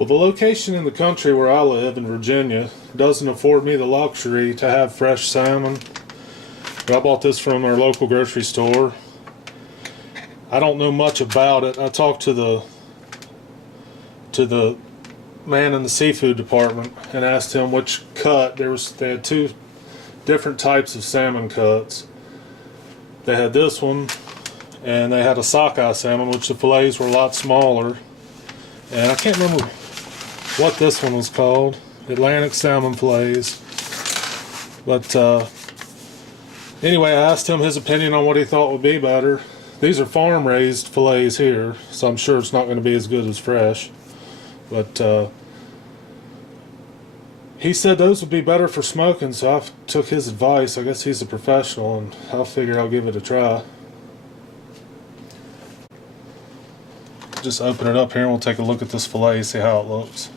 Well, the location in the country where I live in Virginia doesn't afford me the luxury to have fresh salmon. I bought this from our local grocery store. I don't know much about it. I talked to the man in the seafood department and asked him which cut. They had two different types of salmon cuts. They had this one, and they had a sockeye salmon, which the fillets were a lot smaller. And I can't remember what this one was called. Atlantic salmon fillets. But anyway, I asked him his opinion on what he thought would be better. These are farm raised fillets here, so I'm sure it's not going to be as good as fresh. But he said those would be better for smoking, so I took his advice. I guess he's a professional, and I figured I'll give it a try. Just open it up here and we'll take a look at this fillet, see how it looks.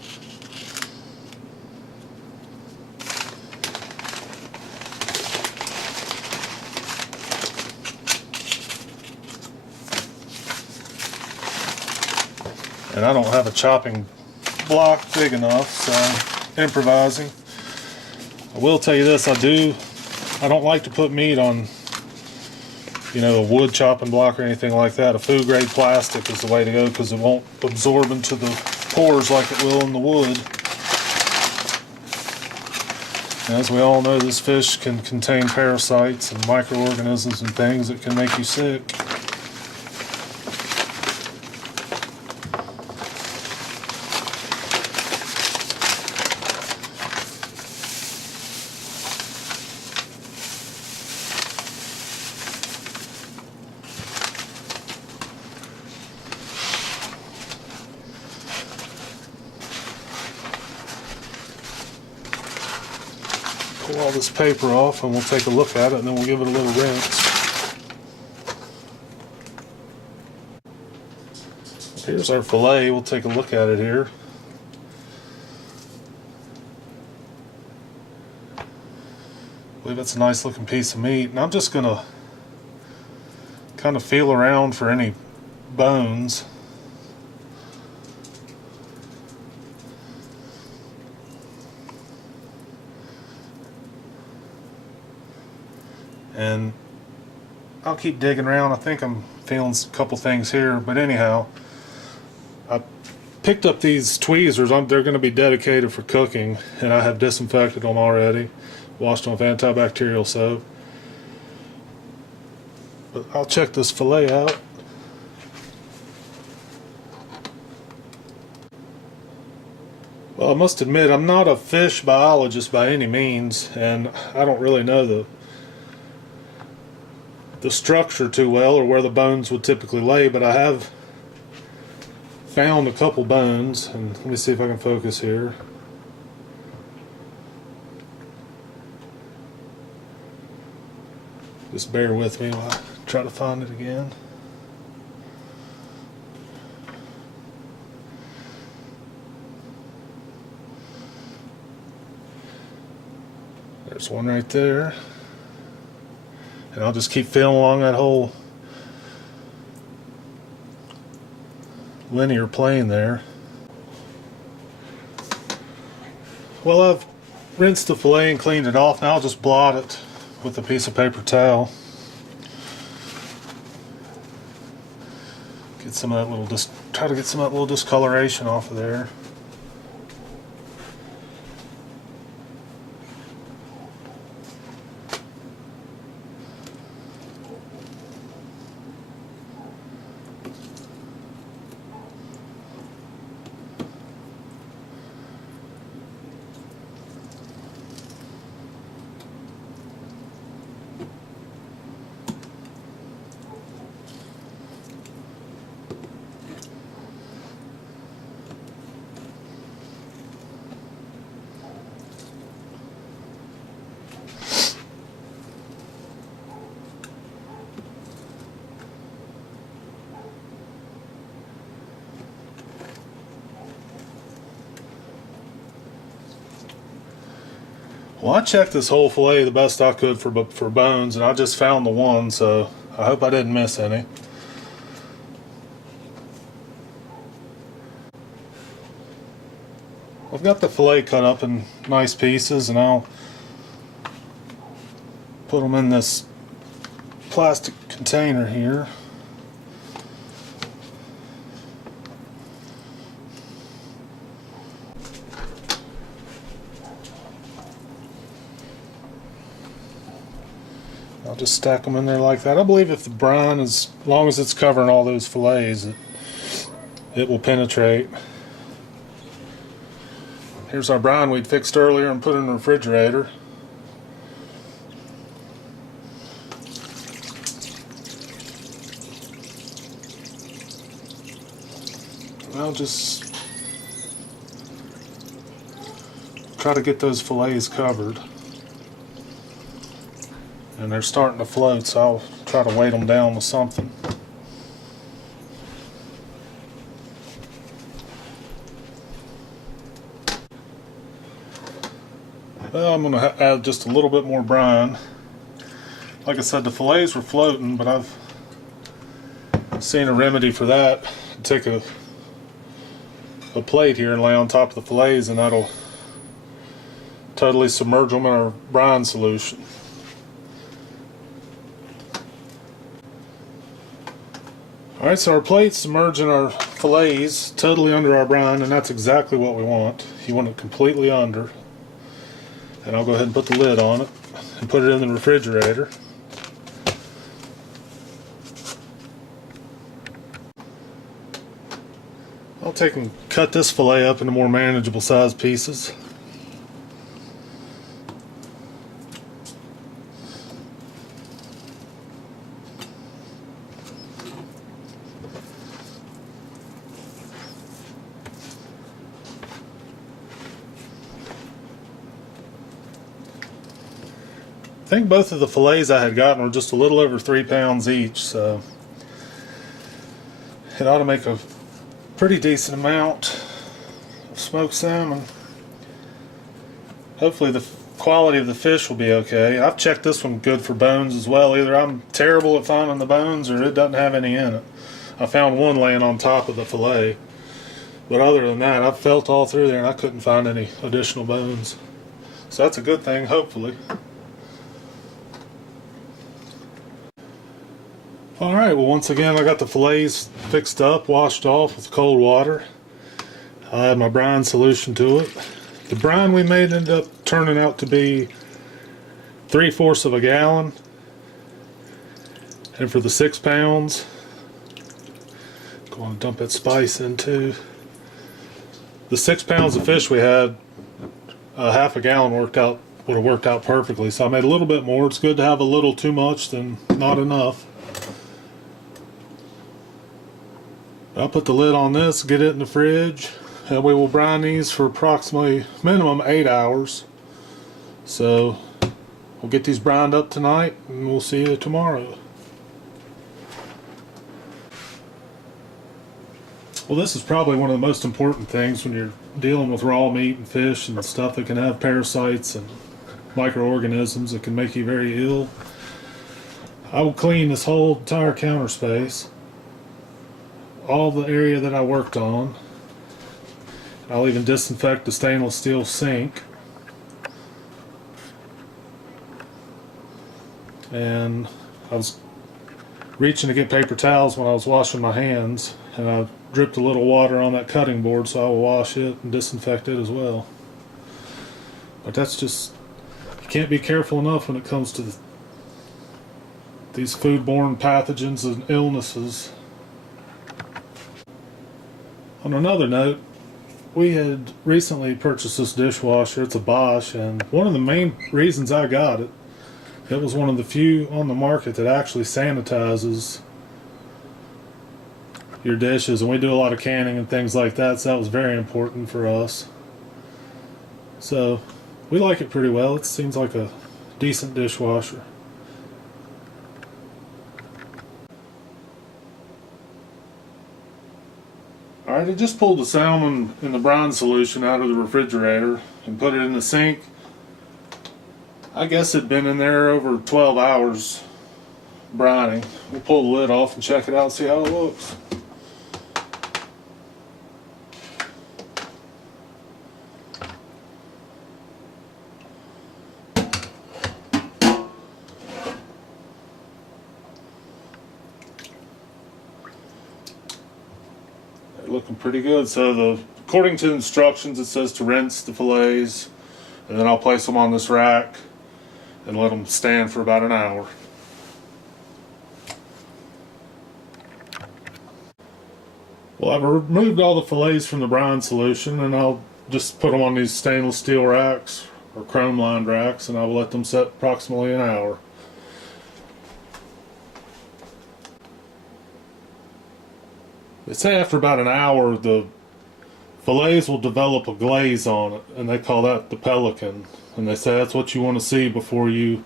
And I don't have a chopping block big enough, so improvising. I will tell you this, I don't like to put meat on, you know, a wood chopping block or anything like that. A food grade plastic is the way to go because it won't absorb into the pores like it will in the wood. And as we all know, this fish can contain parasites and microorganisms and things that can make you sick. Pull all this paper off and we'll take a look at it, and then we'll give it a little rinse. Here's our fillet. We'll take a look at it here. I believe it's a nice looking piece of meat, and I'm just going to kind of feel around for any bones. And I'll keep digging around. I think I'm feeling a couple things here, but anyhow, I picked up these tweezers. They're going to be dedicated for cooking, and I have disinfected them already, washed them with antibacterial soap. But I'll check this fillet out. Well, I must admit, I'm not a fish biologist by any means, and I don't really know the structure too well, or where the bones would typically lay, but I have found a couple bones, and let me see if I can focus here. Just bear with me while I try to find it again. There's one right there. And I'll just keep feeling along that whole linear plane there. Well, I've rinsed the fillet and cleaned it off. Now I'll just blot it with a piece of paper towel. Get some of that try to get some of that little discoloration off of there. Well, I checked this whole fillet the best I could for bones, and I just found the one, so I hope I didn't miss any. I've got the fillet cut up in nice pieces, and I'll put them in this plastic container here. I'll just stack them in there like that. I believe if the brine is, as long as it's covering all those fillets, it will penetrate. Here's our brine we'd fixed earlier and put in the refrigerator. I'll just try to get those fillets covered. And they're starting to float, so I'll try to weight them down with something. Well, I'm going to add just a little bit more brine. Like I said, the fillets were floating, but I've seen a remedy for that. Take a plate here and lay on top of the fillets, and that'll totally submerge them in our brine solution. Alright, so our plate's submerging our fillets totally under our brine, and that's exactly what we want. You want it completely under. And I'll go ahead and put the lid on it and put it in the refrigerator. I'll take and cut this fillet up into more manageable size pieces. I think both of the fillets I had gotten were just a little over 3 pounds each, so it ought to make a pretty decent amount of smoked salmon. Hopefully the quality of the fish will be okay. I've checked this one good for bones as well. Either I'm terrible at finding the bones or it doesn't have any in it. I found one laying on top of the fillet, but other than that I've felt all through there and I couldn't find any additional bones. So that's a good thing, hopefully. Alright, well, once again I got the fillets fixed up, washed off with cold water. I add my brine solution to it. The brine we made ended up turning out to be 3/4 of a gallon. And for the 6 pounds, go on and dump that spice into. The 6 pounds of fish we had, half a gallon would have worked out perfectly. So I made a little bit more. It's good to have a little too much than not enough. I'll put the lid on this, get it in the fridge, and we will brine these for approximately minimum 8 hours. So we'll get these brined up tonight and we'll see you tomorrow. Well, this is probably one of the most important things when you're dealing with raw meat and fish and stuff that can have parasites and microorganisms that can make you very ill. I will clean this whole entire counter space, all the area that I worked on. I'll even disinfect the stainless steel sink. And I was reaching to get paper towels when I was washing my hands, and I dripped a little water on that cutting board, so I will wash it and disinfect it as well. But that's just, you can't be careful enough when it comes to these foodborne pathogens and illnesses. On another note, we had recently purchased this dishwasher. It's a Bosch, and one of the main reasons I got it, it was one of the few on the market that actually sanitizes your dishes, and we do a lot of canning and things like that, so that was very important for us. So we like it pretty well. It seems like a decent dishwasher. Alright, I just pulled the salmon in the brine solution out of the refrigerator and put it in the sink. I guess it'd been in there over 12 hours brining. We'll pull the lid off and check it out and see how it looks. looking pretty good. So according to the instructions, it says to rinse the fillets, and then I'll place them on this rack and let them stand for about an hour. Well, I've removed all the fillets from the brine solution, and I'll just put them on these stainless steel racks or chrome lined racks, and I will let them set approximately an hour. They say after about an hour the fillets will develop a glaze on it, and they call that the pelican, and they say that's what you want to see before you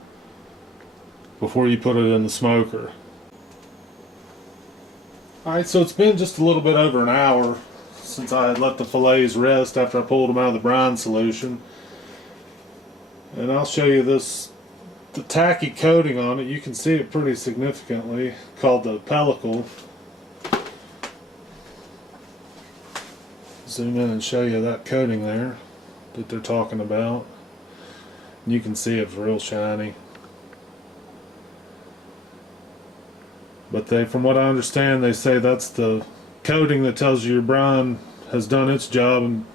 put it in the smoker. Alright, so it's been just a little bit over an hour since I had let the fillets rest after I pulled them out of the brine solution. And I'll show you the tacky coating on it. You can see it pretty significantly, called the pellicle. Zoom in and show you that coating there that they're talking about. You can see it's real shiny. But from what I understand, they say that's the coating that tells you your brine has done its job and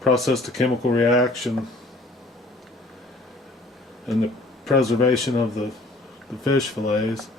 processed a chemical reaction and the preservation of the fish fillets.